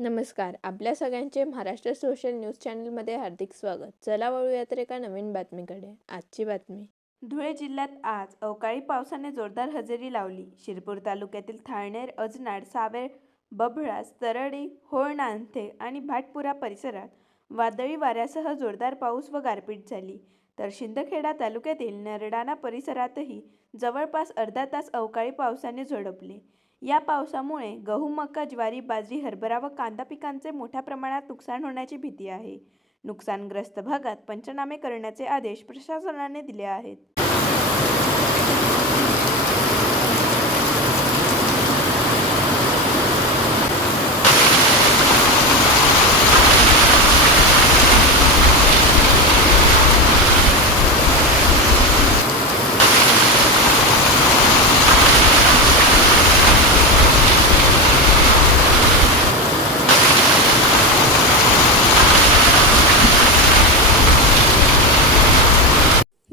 नमस्कार. आपल्या सगळ्यांचे महाराष्ट्र सोशल न्यूज चॅनलमध्ये हार्दिक स्वागत. चला वळूया तर एका नवीन बातमीकडे. आजची बातमी. धुळे जिल्ह्यात आज अवकाळी पावसाने जोरदार हजेरी लावली. शिरपूर तालुक्यातील थाळनेर अजनाड सावेर बभळास तरडी होळनांथे आणि भाटपुरा परिसरात वादळी वाऱ्यासह जोरदार पाऊस व गारपीट झाली. तर शिंदखेडा तालुक्यातील नरडाणा परिसरातही जवळपास अर्धा तास अवकाळी पावसाने झोडपले. या पावसामुळे गहू मका ज्वारी बाजरी हरभरा व कांदा पिकांचे मोठ्या प्रमाणात नुकसान होण्याची भीती आहे. नुकसानग्रस्त भागात पंचनामे करण्याचे आदेश प्रशासनाने दिले आहेत.